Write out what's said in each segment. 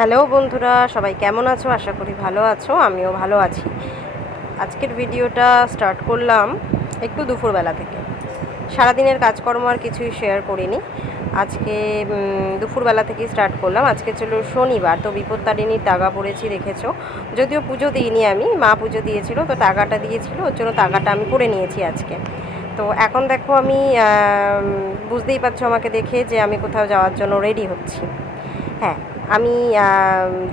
Hello বন্ধুরা, সবাই কেমন আছো? আশা করি ভালো আছো। আমিও ভালো আছি। আজকের ভিডিওটা স্টার্ট করলাম একটু দুপুরবেলা থেকে। সারাদিনের কাজকর্ম আর কিছুই শেয়ার করিনি। আজকে দুপুরবেলা থেকেই স্টার্ট করলাম। আজকে ছিল শনিবার, তো বিপত্তারিণীর তাগা পড়েছি, দেখেছো। যদিও পুজো দিইনি, আমি মা পুজো দিয়েছিল, তো টাকাটা দিয়েছিল, ওর জন্য টাকাটা আমি করে নিয়েছি আজকে। তো এখন দেখো আমি বুঝতেই পারছো আমাকে দেখে যে আমি কোথাও যাওয়ার জন্য রেডি হচ্ছি। হ্যাঁ, আমি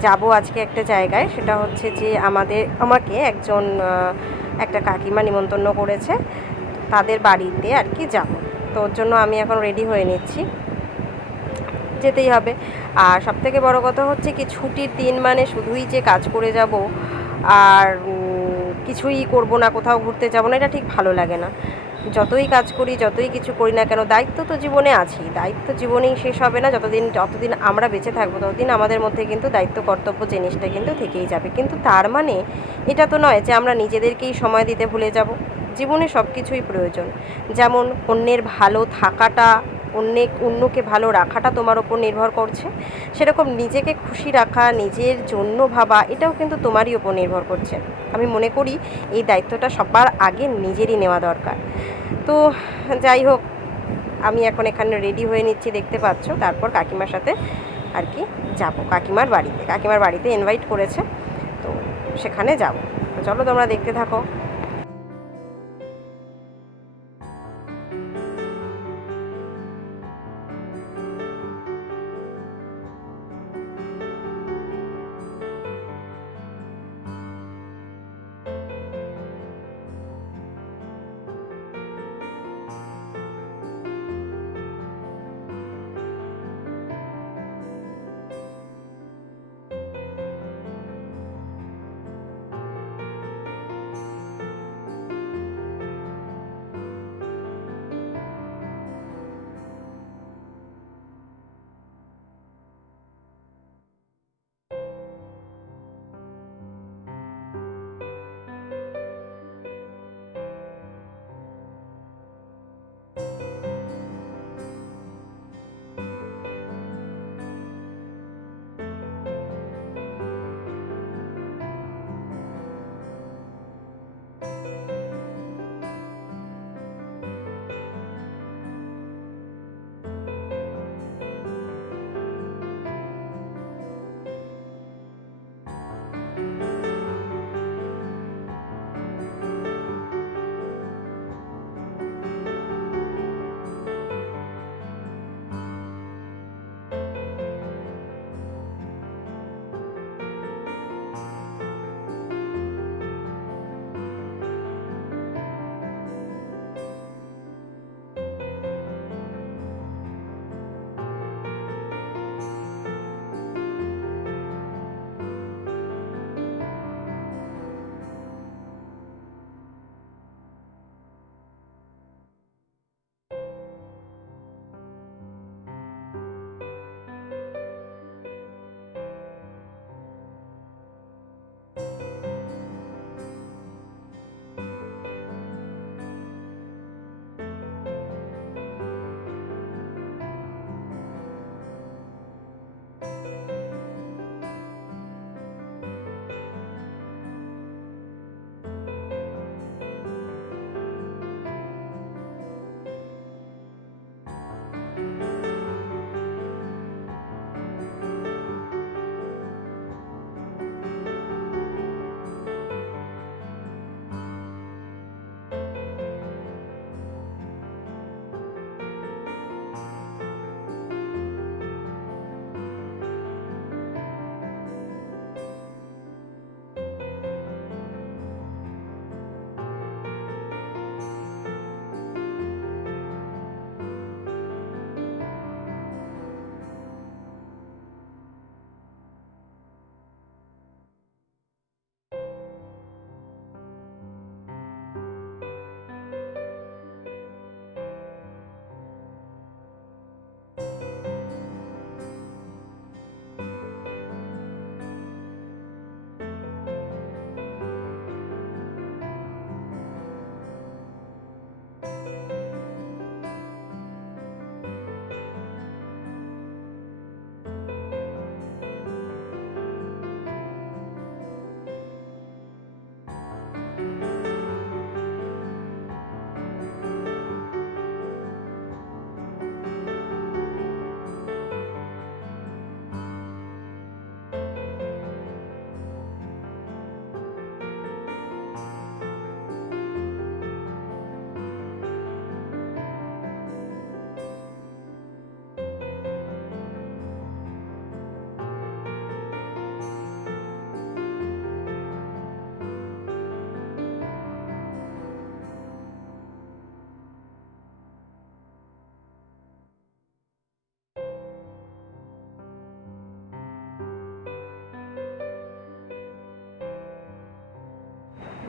যাব আজকে একটা জায়গায়। সেটা হচ্ছে যে আমাকে একজন একটা কাকিমা নিমন্ত্রণ করেছে, তাদের বাড়িতে আর কি যাব। তো ওর জন্য আমি এখন রেডি হয়ে নিচ্ছি, যেতেই হবে। আর সবথেকে বড় কথা হচ্ছে কি, ছুটির দিন মানে শুধুই যে কাজ করে যাব আর কিছুই করব না, কোথাও ঘুরতে যাব না, এটা ঠিক ভালো লাগে না। যতই কাজ করি, যতই কিছু করি না কেন, দায়িত্ব তো জীবনে আছেই। দায়িত্ব জীবনেই শেষ হবে না। যতদিন আমরা বেঁচে থাকবো, ততদিন আমাদের মধ্যে কিন্তু দায়িত্ব কর্তব্য জিনিসটা কিন্তু থেকেই যাবে। কিন্তু তার মানে এটা তো নয় যে আমরা নিজেদেরকেই সময় দিতে ভুলে যাব। জীবনে সব কিছুই প্রয়োজন। যেমন অন্যের ভালো থাকাটা, অন্যকে ভালো রাখাটা তোমার ওপর নির্ভর করছে, সেরকম নিজেকে খুশি রাখা, নিজের জন্য ভাবা, এটাও কিন্তু তোমারই ওপর নির্ভর করছে। আমি মনে করি এই দায়িত্বটা সবার আগে নিজেরই নেওয়া দরকার। তো যাই হোক, আমি এখন এখানে রেডি হয়ে নিচ্ছি, দেখতে পাচ্ছ। তারপর কাকিমার সাথে আর কি যাব কাকিমার বাড়িতে ইনভাইট করেছে, তো সেখানে যাব। তো চলো তোমরা দেখতে থাকো।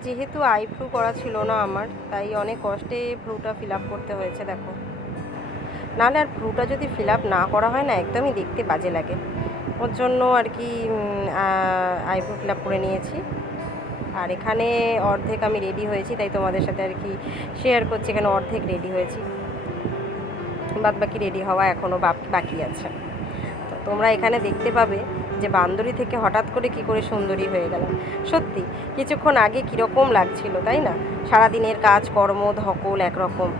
যেহেতু আইব্রু করা ছিল না আমার, তাই অনেক কষ্টে ভ্রুটা ফিল আপ করতে হয়েছে। দেখো, নাহলে আর ভ্রুটা যদি ফিল আপ না করা হয় না, একদমই দেখতে বাজে লাগে। ওর জন্য আর কি আইব্রু ফিল আপ করে নিয়েছি। আর এখানে অর্ধেক আমি রেডি হয়েছি, তাই তোমাদের সাথে আর কি শেয়ার করছি। এখানে অর্ধেক রেডি হয়েছি, বাদ বাকি রেডি হওয়া এখনও বাকি আছে। তো তোমরা এখানে দেখতে পাবে যে বান্দরী থেকে হঠাৎ করে কি করে সুন্দরী হয়ে গেলাম। সত্যি কিছুক্ষণ আগে কীরকম লাগছিল, তাই না? সারাদিনের কাজ কর্ম ধকল একরকম,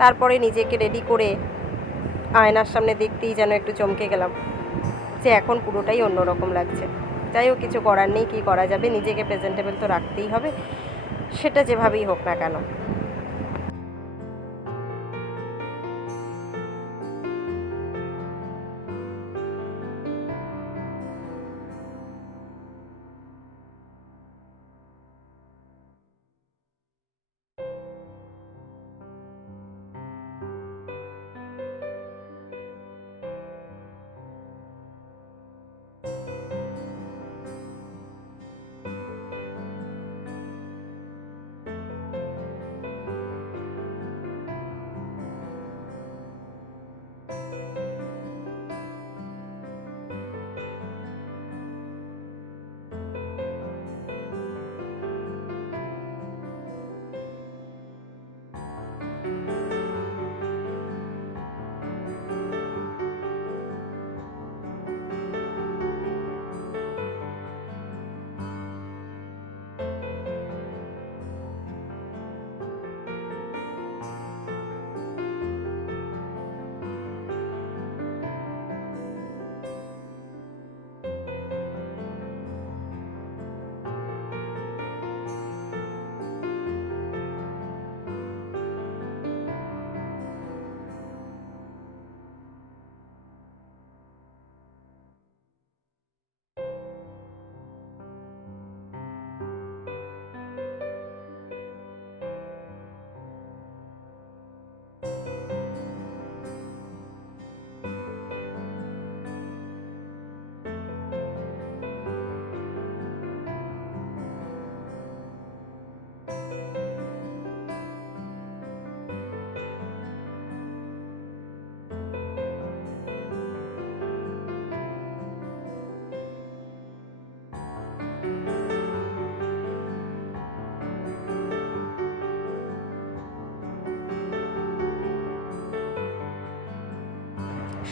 তারপরে নিজেকে রেডি করে আয়নার সামনে দেখতেই যেন একটু চমকে গেলাম যে এখন পুরোটাই অন্যরকম লাগছে। যাই হোক, কিছু করার নেই, কী করা যাবে, নিজেকে প্রেজেন্টেবল তো রাখতেই হবে, সেটা যেভাবেই হোক না কেন।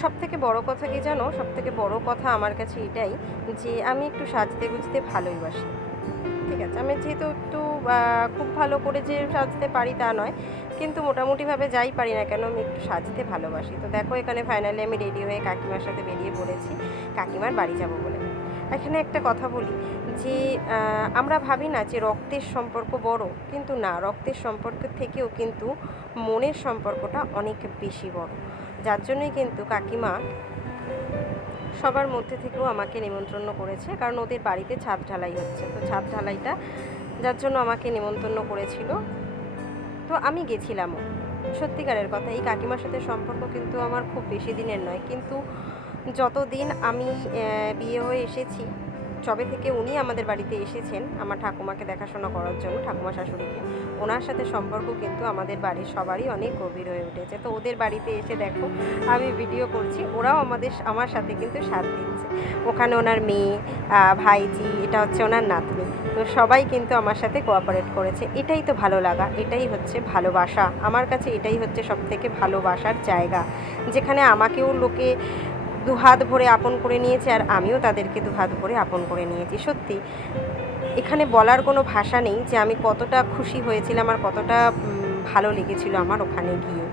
সবথেকে বড় কথা কি জানো, সবথেকে বড় কথা আমার কাছে এটাই যে আমি একটু সাজতে গুজতে ভালোইবাসি। ঠিক আছে, আমি যেহেতু একটু খুব ভালো করে যে সাজতে পারি তা নয়, কিন্তু মোটামুটিভাবে যাই পারি না কেন আমি একটু সাজতে ভালোবাসি। তো দেখো, এখানে ফাইনালি আমি রেডি হয়ে কাকিমার সাথে বেরিয়ে পড়েছি কাকিমার বাড়ি যাব বলে। এখানে একটা কথা বলি যে আমরা ভাবি না যে রক্তের সম্পর্ক বড়, কিন্তু না, রক্তের সম্পর্কের থেকেও কিন্তু মনের সম্পর্কটা অনেক বেশি বড়। যার জন্যই কিন্তু কাকিমা সবার মধ্যে থেকেও আমাকে নিমন্ত্রণ করেছে, কারণ ওদের বাড়িতে ছাদ ঢালাই হচ্ছে। তো ছাদ ঢালাইটা যার জন্য আমাকে নিমন্ত্রণ করেছিল, তো আমি গেছিলামও। সত্যিকারের কথা, এই কাকিমার সাথে সম্পর্ক কিন্তু আমার খুব বেশি দিনের নয়, কিন্তু যতদিন আমি বিয়ে হয়ে এসেছি, সবে থেকে উনি আমাদের বাড়িতে এসেছেন আমার ঠাকুমাকে দেখাশোনা করার জন্য, ঠাকুমা শাশুড়িকে, ওনার সাথে সম্পর্ক কিন্তু আমাদের বাড়ির সবারই অনেক গভীর হয়ে উঠেছে। তো ওদের বাড়িতে এসে দেখো আমি ভিডিও করছি, ওরাও আমার সাথে কিন্তু সাথ দিচ্ছে। ওখানে ওনার মেয়ে, ভাইজি, এটা হচ্ছে ওনার নাতনি, তো সবাই কিন্তু আমার সাথে কোঅপারেট করেছে। এটাই তো ভালো লাগা, এটাই হচ্ছে ভালোবাসা। আমার কাছে এটাই হচ্ছে সবথেকে ভালোবাসার জায়গা, যেখানে আমাকেও লোকে দুহাত ভরে আপন করে নিয়েছে, আর আমিও তাদেরকে দুহাত ভরে আপন করে নিয়েছি। সত্যি এখানে বলার কোনো ভাষা নেই যে আমি কতটা খুশি হয়েছিলাম আর কতটা ভালো লেগেছিল আমার ওখানে গিয়ে।